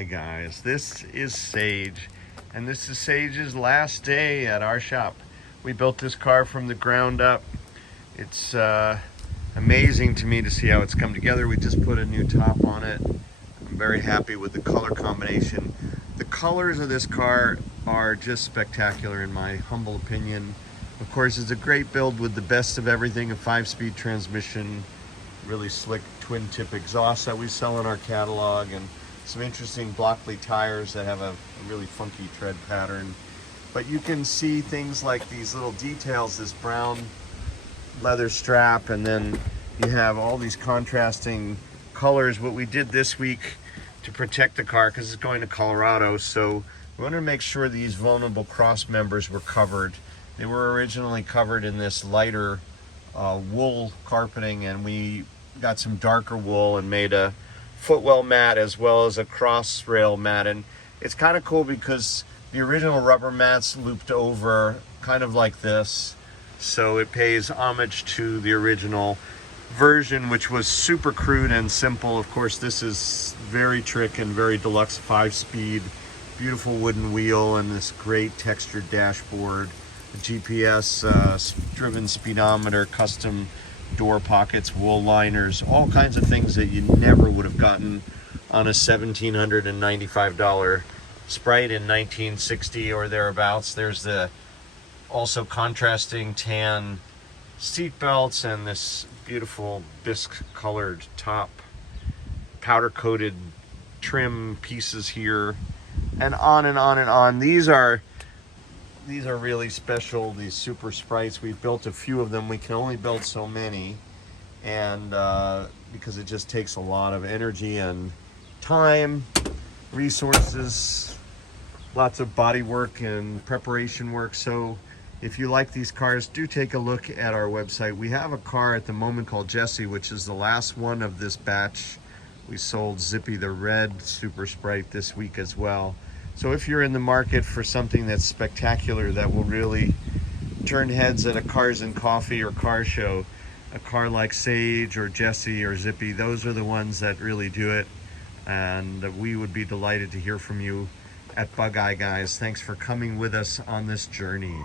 Bugeye Guys. This is Sage, and this is Sage's last day at our shop. We built this car from the ground up. It's amazing to me to see how it's come together. We just put a new top on it. I'm very happy with the color combination. The colors of this car are just spectacular in my humble opinion. Of course, it's a great build with the best of everything, a 5-speed transmission, really slick twin tip exhaust that we sell in our catalog, and some interesting Blockley tires that have a really funky tread pattern. But you can see things like these little details, this brown leather strap, and then you have all these contrasting colors. What we did this week to protect the car, because it's going to Colorado, so we wanted to make sure these vulnerable cross members were covered. They were originally covered in this lighter wool carpeting, and we got some darker wool and made a footwell mat as well as a cross rail mat. And it's kind of cool because the original rubber mats looped over kind of like this, so it pays homage to the original version, which was super crude and simple. Of course, this is very trick and very deluxe 5-speed, beautiful wooden wheel, and this great textured dashboard, a GPS driven speedometer, custom door pockets, wool liners, all kinds of things that you never would have gotten on a $1,795 Sprite in 1960 or thereabouts. There's the also contrasting tan seat belts and this beautiful bisque colored top, powder coated trim pieces here, and on and on and on. These are really special, these super Sprites. We've built a few of them. We can only build so many, and because it just takes a lot of energy and time, resources, lots of body work and preparation work. So if you like these cars, do take a look at our website. We have a car at the moment called Jessie, which is the last one of this batch. We sold Zippy, the red Super Sprite, this week as well. So if you're in the market for something that's spectacular, that will really turn heads at a Cars and Coffee or car show, a car like Sage or Jessie or Zippy, those are the ones that really do it. And we would be delighted to hear from you at Bugeye Guys. Thanks for coming with us on this journey.